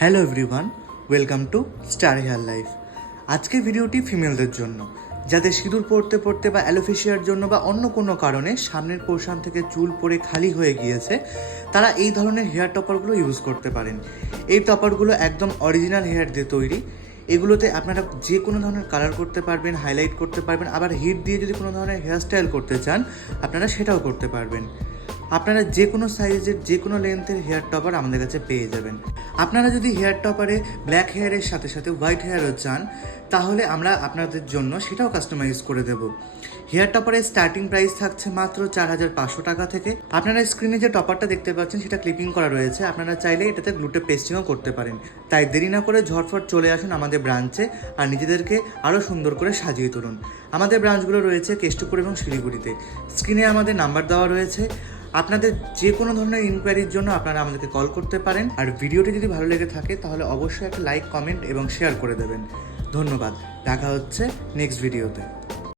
Hello everyone, welcome to star hair life. আজকের ভিডিওটি ফিমেলদের জন্য, যাদের সিঁদুর পড়তে পড়তে বা অ্যালোপেশিয়ার জন্য বা অন্য কোনো কারণে সামনের পোর্শন থেকে চুল পড়ে খালি হয়ে গিয়েছে, তারা এই ধরনের হেয়ার টপারগুলো ইউজ করতে পারেন। এই টপারগুলো একদম অরিজিনাল হেয়ার দিয়ে তৈরি। এগুলোতে আপনারা যে কোনো ধরনের কালার করতে পারবেন, হাইলাইট করতে পারবেন, আবার হিট দিয়ে যদি কোনো ধরনের হেয়ার স্টাইল করতে চান আপনারা সেটাও করতে পারবেন। আপনারা যে কোনো সাইজের যে কোনো লেন্থের হেয়ার টপার আমাদের কাছে পেয়ে যাবেন। আপনারা যদি হেয়ার টপারে ব্ল্যাক হেয়ারের সাথে সাথে হোয়াইট হেয়ারও চান, তাহলে আমরা আপনাদের জন্য সেটাও কাস্টমাইজ করে দেব। হেয়ার টপারের স্টার্টিং প্রাইস থাকছে মাত্র 4,500 টাকা থেকে। আপনারা স্ক্রিনে যে টপারটা দেখতে পাচ্ছেন সেটা ক্লিপিং করা রয়েছে, আপনারা চাইলে এটাতে গ্লুটে পেস্টিংও করতে পারেন। তাই দেরি না করে ঝটফট চলে আসুন আমাদের ব্রাঞ্চে আর নিজেদেরকে আরও সুন্দর করে সাজিয়ে তুলুন। আমাদের ব্রাঞ্চগুলো রয়েছে কেষ্টপুর এবং শিলিগুড়িতে। স্ক্রিনে আমাদের নাম্বার দেওয়া রয়েছে। আপনাদের যে কোনো ধরনের ইনকোয়ারির জন্য আপনারা আমাদেরকে কল করতে পারেন। আর ভিডিওটি যদি ভালো লেগে থাকে তাহলে অবশ্যই একটা লাইক, কমেন্ট এবং শেয়ার করে দেবেন। ধন্যবাদ। দেখা হচ্ছে নেক্সট ভিডিওতে।